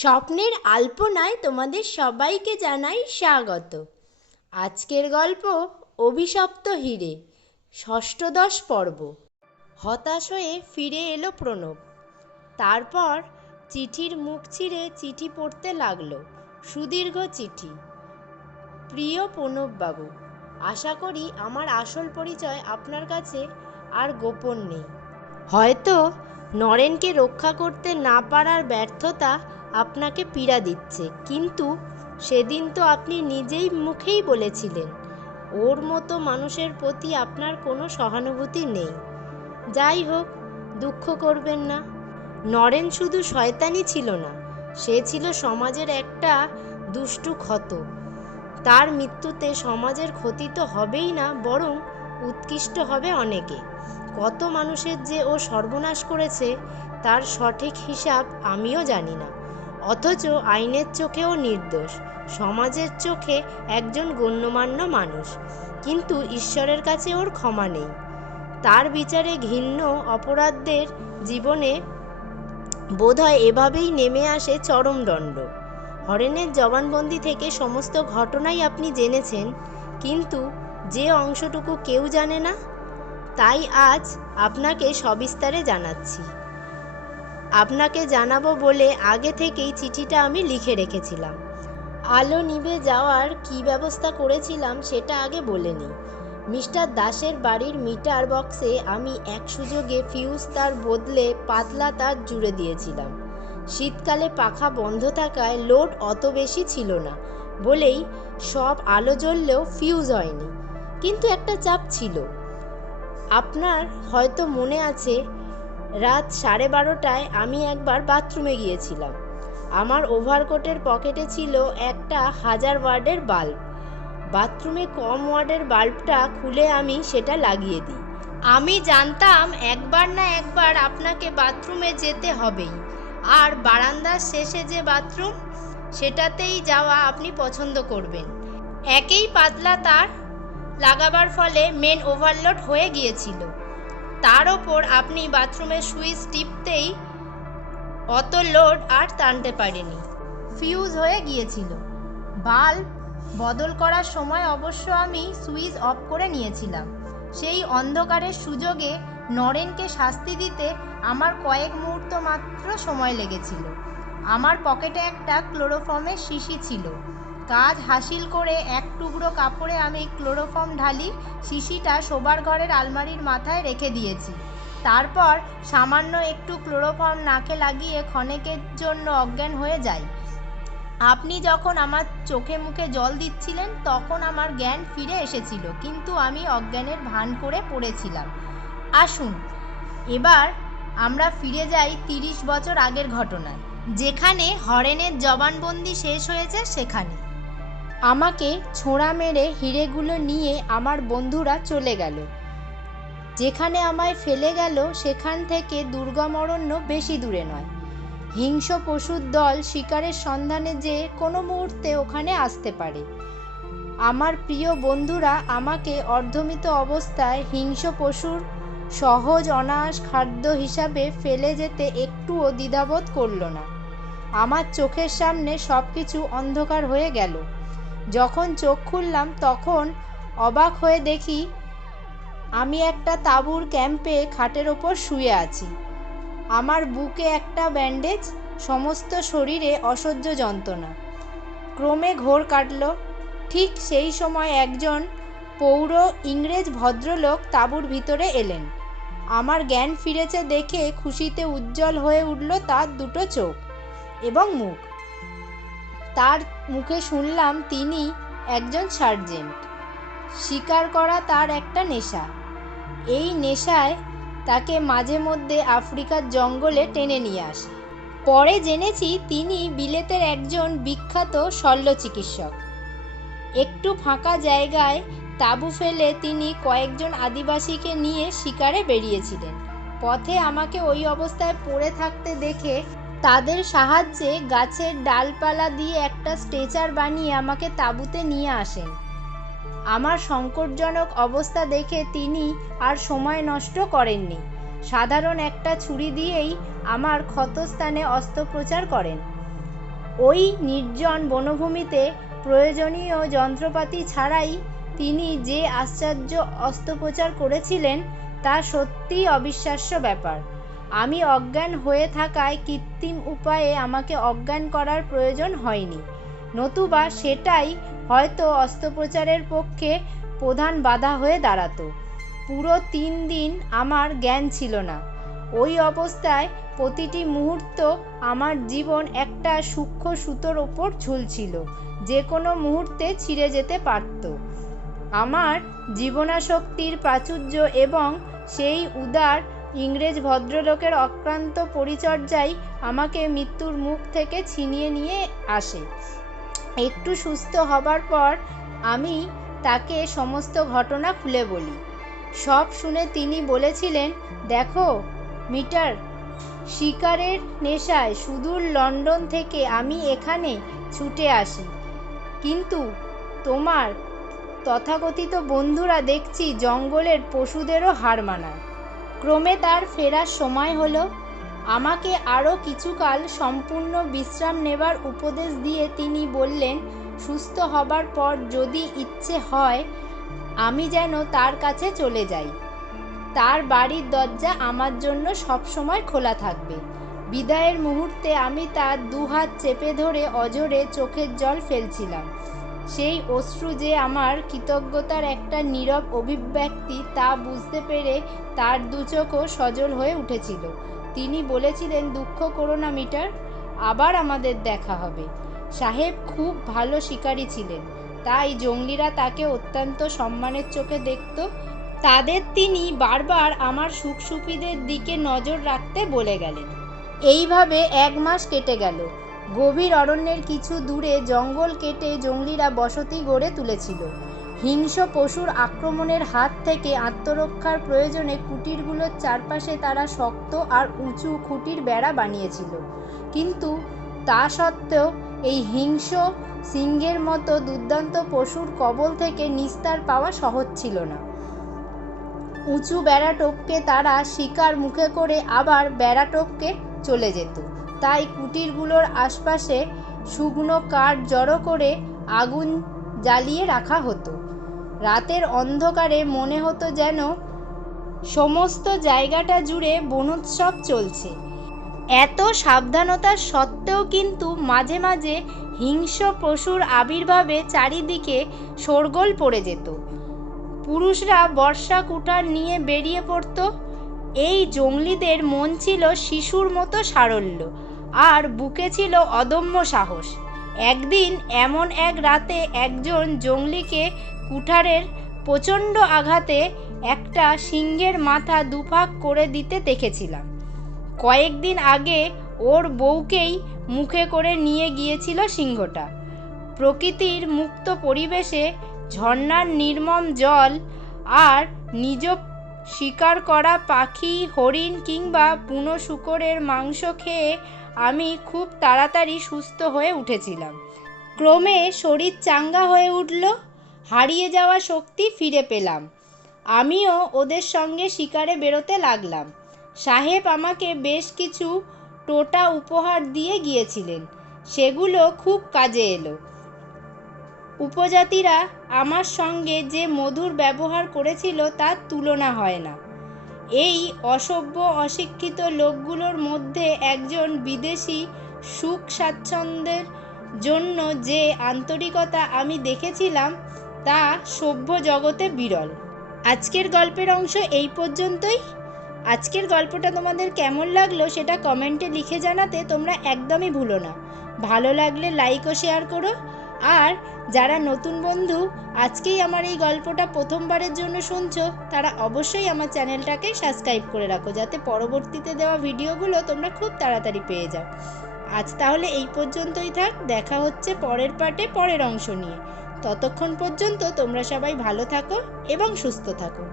স্বপ্নের আলপনায় তোমাদের সবাইকে জানাই স্বাগত। আজকের গল্প অভিশপ্ত হিরে, ষষ্ঠদশ পর্ব। হতাশ হয়ে ফিরে এলো প্রণব। তারপর চিঠির মুখ ছিঁড়ে চিঠি পড়তে লাগলো। সুদীর্ঘ চিঠি। প্রিয় প্রণববাবু, আশা করি আমার আসল পরিচয় আপনার কাছে আর গোপন নেই। হয়তো নরেনকে রক্ষা করতে না পারার ব্যর্থতা আপনাকে পীড়া দিচ্ছে, কিন্তু সেদিন তো আপনি নিজেই মুখেই বলেছিলেন ওর মতো মানুষের প্রতি আপনার কোনো সহানুভূতি নেই। যাই হোক, দুঃখ করবেন না। নরেন শুধু শয়তানি ছিল না, সে ছিল সমাজের একটা দুষ্টু ক্ষত। তার মৃত্যুতে সমাজের ক্ষতি তো হবেই না, বরং উৎকৃষ্ট হবে অনেকে। কত মানুষের যে ও সর্বনাশ করেছে তার সঠিক হিসাব আমিও জানি না, অথচ আইনের চোখেও নির্দোষ, সমাজের চোখে একজন গণ্যমান্য মানুষ। কিন্তু ঈশ্বরের কাছে ওর ক্ষমা নেই। তার বিচারে ঘৃণ্য অপরাধদের জীবনে বোধহয় এভাবেই নেমে আসে চরমদণ্ড। হরেনের জবানবন্দি থেকে সমস্ত ঘটনাই আপনি জেনেছেন, কিন্তু যে অংশটুকু কেউ জানে না, তাই আজ আপনাকে সবিস্তারে জানাচ্ছি। আপনাকে জানাবো বলে আগে থেকেই চিঠিটা আমি লিখে রেখেছিলাম। আলো নিভে যাওয়ার কী ব্যবস্থা করেছিলাম সেটা আগে বলে নিই। মিস্টার দাসের বাড়ির মিটার বক্সে আমি এক সুযোগে ফিউজ তার বদলে পাতলা তার জুড়ে দিয়েছিলাম। শীতকালে পাখা বন্ধ থাকায় লোড অত বেশি ছিল না বলেই সব আলো জ্বললেও ফিউজ হয়নি, কিন্তু একটা চাপ ছিল। আপনার হয়তো মনে আছে, রাত 12:30টায় আমি একবার বাথরুমে গিয়েছিলাম। আমার ওভারকোটের পকেটে ছিল একটা 1000 ওয়াটের বাল্ব। বাথরুমে কম ওয়াটের বাল্বটা খুলে আমি সেটা লাগিয়ে দিই। আমি জানতাম একবার না একবার আপনাকে বাথরুমে যেতে হবেই, আর বারান্দার শেষে যে বাথরুম, সেটাতেই যাওয়া আপনি পছন্দ করবেন। একেই পাতলা তার লাগাবার ফলে মেন ওভারলোড হয়ে গিয়েছিল। তার ওপর আপনি বাথরুমের সুইচ টিপতেই অত লোড আর টানতে পারেনি, ফিউজ হয়ে গিয়েছিল। বাল্ব বদল করার সময় অবশ্য আমি সুইচ অফ করে নিয়েছিলাম। সেই অন্ধকারের সুযোগে নরেনকে শাস্তি দিতে আমার কয়েক মুহূর্ত মাত্র সময় লেগেছিল। আমার পকেটে একটা ক্লোরোফর্মের শিশি ছিল। কাজ হাসিল করে এক টুকরো কাপড়ে আমি ক্লোরোফর্ম ঢালি, শিশিটা শোবার ঘরের আলমারির মাথায় রেখে দিয়েছি। তারপর সামান্য একটু ক্লোরোফর্ম নাকে লাগিয়ে ক্ষণেকের জন্য অজ্ঞান হয়ে যাই। আপনি যখন আমার চোখে মুখে জল দিচ্ছিলেন তখন আমার জ্ঞান ফিরে এসেছিল, কিন্তু আমি অজ্ঞানের ভান করে পড়েছিলাম। আসুন এবার আমরা ফিরে যাই 30 বছর আগের ঘটনায়, যেখানে হরেনের জবানবন্দি শেষ হয়েছে। সেখানে আমাকে ছোঁড়া মেরে হিরেগুলো নিয়ে আমার বন্ধুরা চলে গেল। যেখানে আমায় ফেলে গেল সেখান থেকে দুর্গম অরণ্য বেশি দূরে নয়। হিংস্র পশুর দল শিকারের সন্ধানে যে কোনো মুহূর্তে ওখানে আসতে পারে। আমার প্রিয় বন্ধুরা আমাকে অর্ধমৃত অবস্থায় হিংস্র পশুর সহজ অনায়াস খাদ্য হিসাবে ফেলে যেতে একটুও দ্বিধাবোধ করল না। আমার চোখের সামনে সব কিছু অন্ধকার হয়ে গেল। যখন চোখ খুললাম তখন অবাক হয়ে দেখি আমি একটা তাঁবুর ক্যাম্পে খাটের ওপর শুয়ে আছি। আমার বুকে একটা ব্যান্ডেজ, সমস্ত শরীরে অসহ্য যন্ত্রণা। ক্রমে ঘোর কাটল। ঠিক সেই সময় একজন পৌর ইংরেজ ভদ্রলোক তাঁবুর ভিতরে এলেন। আমার জ্ঞান ফিরেছে দেখে খুশিতে উজ্জ্বল হয়ে উঠল তার দুটো চোখ এবং মুখ। তার মুখে শুনলাম তিনি একজন সার্জেন্ট। শিকার করা তার একটা নেশা। এই নেশায় তাকে মাঝে মধ্যে আফ্রিকার জঙ্গলে টেনে নিয়ে আসে। পরে জেনেছি তিনি বিলেতের একজন বিখ্যাত শল্য চিকিৎসক। একটু ফাঁকা জায়গায় তাঁবু ফেলে তিনি কয়েকজন আদিবাসীকে নিয়ে শিকারে বেরিয়েছিলেন। পথে আমাকে ওই অবস্থায় পড়ে থাকতে দেখে তাদের সাহায্যে গাছের ডালপালা দিয়ে একটা স্ট্রেচার বানিয়ে আমাকে তাঁবুতে নিয়ে আসেন। আমার সংকটজনক অবস্থা দেখে তিনি আর সময় নষ্ট করেননি। সাধারণ একটা ছুরি দিয়েই আমার ক্ষতস্থানে অস্ত্রোপচার করেন। ওই নির্জন বনভূমিতে প্রয়োজনীয় যন্ত্রপাতি ছাড়াই তিনি যে আশ্চর্য অস্ত্রোপচার করেছিলেন তা সত্যিই অবিশ্বাস্য ব্যাপার। আমি অজ্ঞান হয়ে থাকায় কৃত্রিম উপায়ে আমাকে অজ্ঞান করার প্রয়োজন হয়নি, নতুবা সেটাই হয়তো অস্ত্রোপচারের পক্ষে প্রধান বাধা হয়ে দাঁড়াতো। পুরো 3 দিন আমার জ্ঞান ছিল না। ওই অবস্থায় প্রতিটি মুহূর্ত আমার জীবন একটা সূক্ষ্ম সুতোর ওপর ঝুলছিল, যে কোনো মুহূর্তে ছিঁড়ে যেতে পারত। আমার জীবনাশক্তির প্রাচুর্য এবং সেই উদার ইংরেজ ভদ্রলোকের অক্লান্ত পরিচর্যাই আমাকে মৃত্যুর মুখ থেকে ছিনিয়ে নিয়ে আসে। একটু সুস্থ হবার পর আমি তাকে সমস্ত ঘটনা খুলে বলি। সব শুনে তিনি বলেছিলেন, দেখো মিটার, শিকারের নেশায় সুদূর লন্ডন থেকে আমি এখানে ছুটে আসি, কিন্তু তোমার তথাকথিত বন্ধুরা দেখছি জঙ্গলের পশুদেরও হার মানায়। ক্রমে তার ফেরার সময় হলো। আমাকে আরও কিছুকাল সম্পূর্ণ বিশ্রাম নেবার উপদেশ দিয়ে তিনি বললেন, সুস্থ হবার পর যদি ইচ্ছে হয় আমি যেন তার কাছে চলে যাই। তার বাড়ির দরজা আমার জন্য সবসময় খোলা থাকবে। বিদায়ের মুহূর্তে আমি তার 2 হাত চেপে ধরে অঝরে চোখের জল ফেলছিলাম। সেই অশ্রু যে আমার কৃতজ্ঞতার একটা নীরব অভিব্যক্তি তা বুঝতে পেরে তার 2 চোখও সজল হয়ে উঠেছিল। তিনি বলেছিলেন, দুঃখ করো না মিটার, আবার আমাদের দেখা হবে। সাহেব খুব ভালো শিকারী ছিলেন, তাই জঙ্গলিরা তাকে অত্যন্ত সম্মানের চোখে দেখত। তাদের তিনি বারবার আমার সুখসুপিদের দিকে নজর রাখতে বলে গেলেন। এইভাবে 1 মাস কেটে গেল। গভীর অরণ্যের কিছু দূরে জঙ্গল কেটে জঙ্গলিরা বসতি গড়ে তুলেছিল। হিংস্র পশুর আক্রমণের হাত থেকে আত্মরক্ষার প্রয়োজনে কুটিরগুলোর চারপাশে তারা শক্ত আর উঁচু খুঁটির বেড়া বানিয়েছিল। কিন্তু তা সত্ত্বেও এই হিংস্র সিংহের মতো দুর্দান্ত পশুর কবল থেকে নিস্তার পাওয়া সহজ ছিল না। উঁচু বেড়া টপকে তারা শিকার মুখে করে আবার বেড়া টপকে চলে যেত। তাই কুটিরগুলোর আশপাশে শুকনো কাঠ জড়ো করে আগুন জ্বালিয়ে রাখা হতো। রাতের অন্ধকারে মনে হতো যেন সমস্ত জায়গাটা জুড়ে বনোৎসব চলছে। এত সাবধানতার সত্ত্বেও কিন্তু মাঝে মাঝে হিংস্র পশুর আবির্ভাবে চারিদিকে শোরগোল পড়ে যেত। পুরুষরা বর্ষা কুঠার নিয়ে বেরিয়ে পড়ত। এই জঙ্গলিদের মন ছিল শিশুর মতো সারল্য, আর বুকে ছিল অদম্য সাহস। একদিন এমন এক রাতে একজন জঙ্গলিকে কুঠারের প্রচণ্ড আঘাতে একটা সিংহের মাথা দুভাগ করে দিতে দেখেছিলাম। কয়েকদিন আগে ওর বউকেই মুখে করে নিয়ে গিয়েছিল সিংহটা। প্রকৃতির মুক্ত পরিবেশে ঝর্ণার নির্মম জল আর নিজ শিকার করা পাখি, হরিণ কিংবা বুনো শূকরের মাংস খেয়ে আমি খুব তাড়াতাড়ি সুস্থ হয়ে উঠেছিলাম। ক্রমে শরীর চাঙ্গা হয়ে উঠল, হারিয়ে যাওয়া শক্তি ফিরে পেলাম। আমিও ওদের সঙ্গে শিকারে বেরোতে লাগলাম। সাহেব আমাকে বেশ কিছু টোটা উপহার দিয়ে গিয়েছিলেন, সেগুলো খুব কাজে এলো। উপজাতিরা আমার সঙ্গে যে মধুর ব্যবহার করেছিল তার তুলনা হয় না। এই অসভ্য অশিক্ষিত লোকগুলোর মধ্যে একজন বিদেশি সুখ স্বাচ্ছন্দ্যের জন্য যে আন্তরিকতা আমি দেখেছিলাম তা সভ্য জগতে বিরল। আজকের গল্পের অংশ এই পর্যন্তই। আজকের গল্পটা তোমাদের কেমন লাগলো সেটা কমেন্টে লিখে জানাতে তোমরা একদমই ভুলো না। ভালো লাগলে লাইক ও শেয়ার করো। আর যারা নতুন বন্ধু আজকেই আমার এই গল্পটা প্রথমবারের জন্য শুনছো, তারা অবশ্যই আমার চ্যানেলটাকে সাবস্ক্রাইব করে রাখো, যাতে পরবর্তীতে দেওয়া ভিডিওগুলো তোমরা খুব তাড়াতাড়ি পেয়ে যাও। আজ তাহলে এই পর্যন্তই থাক। দেখা হচ্ছে পরের পার্টে পরের অংশ নিয়ে। ততক্ষণ পর্যন্ত তোমরা সবাই ভালো থাকো এবং সুস্থ থাকো।